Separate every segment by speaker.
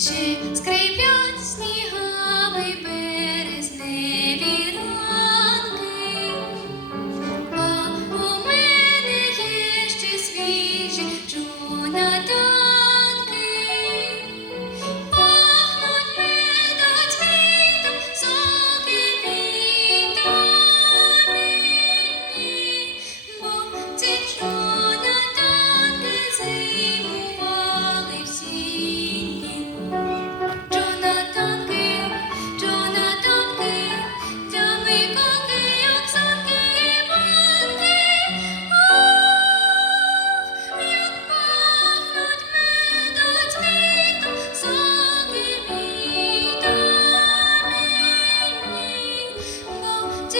Speaker 1: Чи скрипять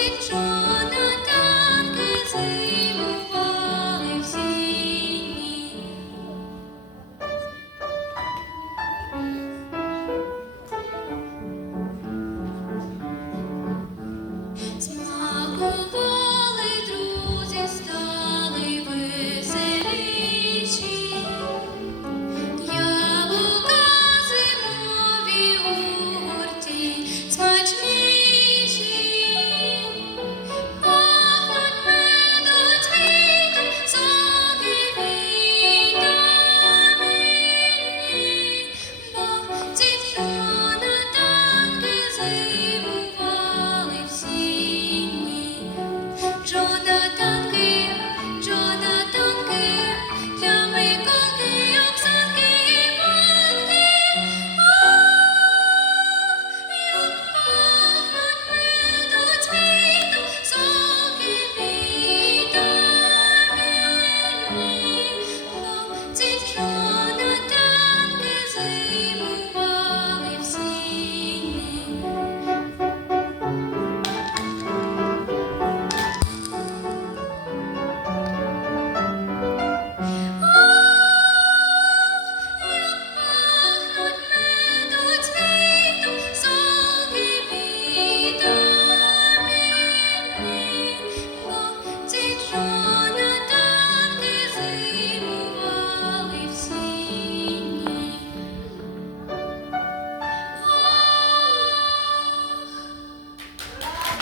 Speaker 1: Бо ці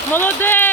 Speaker 2: Молодець!